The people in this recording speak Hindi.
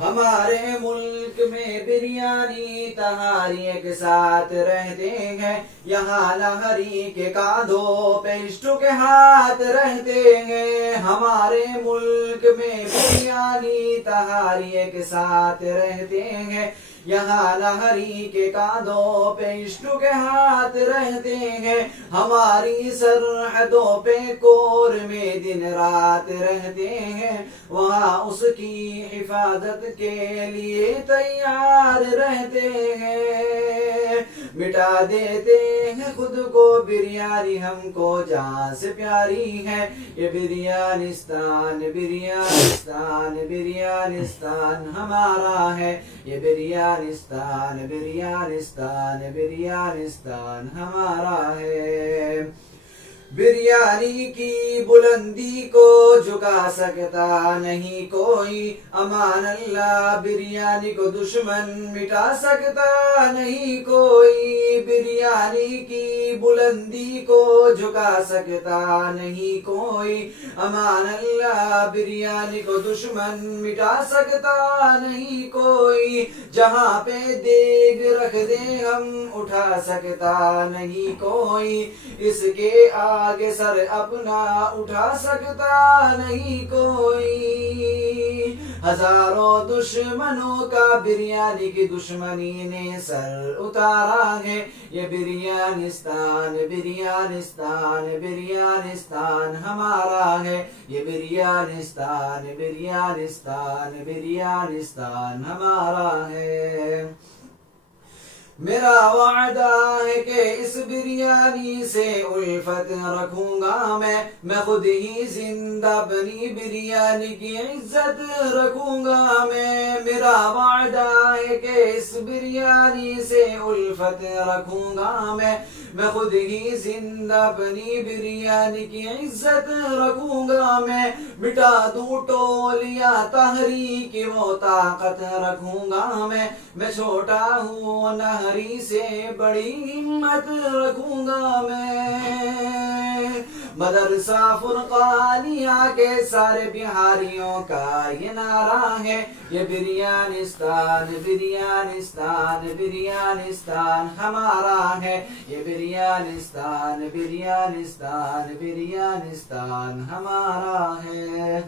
हमारे मुल्क में बिरयानी तहारी एक साथ रहते हैं। यहाँ लहरी के कांधों पे इष्टों के हाथ रहते हैं। हमारे मुल्क में बिरयानी तहारी एक साथ रहते हैं। यहाँ लहरी के कांधों पे इष्टों के हाथ रहते हैं। हमारी सरहदों पे कोर में दिन रात रहते हैं। वहाँ उसकी हिफाजत के लिए तैयार रहते हैं। मिटा देते हैं खुद को बिरयानी हमको जान से प्यारी है। ये बिरयानिस्तान बिरयानिस्तान बिरयानिस्तान हमारा है। ये बिरयानिस्तान बिरयानिस्तान बिरयानिस्तान हमारा है। बिरयानी की बुलंदी को झुका सकता नहीं कोई। अमान अल्लाह बिरयानी को दुश्मन मिटा सकता नहीं कोई। बिरयानी की बुलंदी को झुका सकता नहीं कोई। अमान अल्लाह बिरयानी को दुश्मन मिटा सकता नहीं कोई। जहाँ पे देग रख दे हम उठा सकता नहीं कोई। इसके आगे सर अपना उठा सकता नहीं कोई। हजारों दुश्मनों का बिरयानी की दुश्मनी ने सर उतारा है। ये बिरयानिस्तान बिरयानिस्तान बिरयानिस्तान हमारा है। ये बिरयानिस्तान बिरयानिस्तान बिरयानिस्तान हमारा है। मेरा वादा है कि इस बिरयानी से उल्फत रखूंगा मैं खुद ही जिंदा बनी बिरयानी की इज्जत रखूंगा मैं। मेरा वादा है कि इस बिरयानी से उल्फत रखूंगा मैं खुद ही जिंदा बनी बिरयानी की इज्जत रखूंगा मैं। मिटा दूं टोलियां तहरीक की वो ताकत रखूंगा मैं छोटा हूँ नहरी से बड़ी हिम्मत रखूंगा मैं। मदरसा फुरकानिया के सारे बिहारियों का ये नारा है। ये बिरयानिस्तान बिरयानिस्तान बिरयानिस्तान हमारा है। ये बिरयानिस्तान बिरयानिस्तान बिरयानिस्तान हमारा है।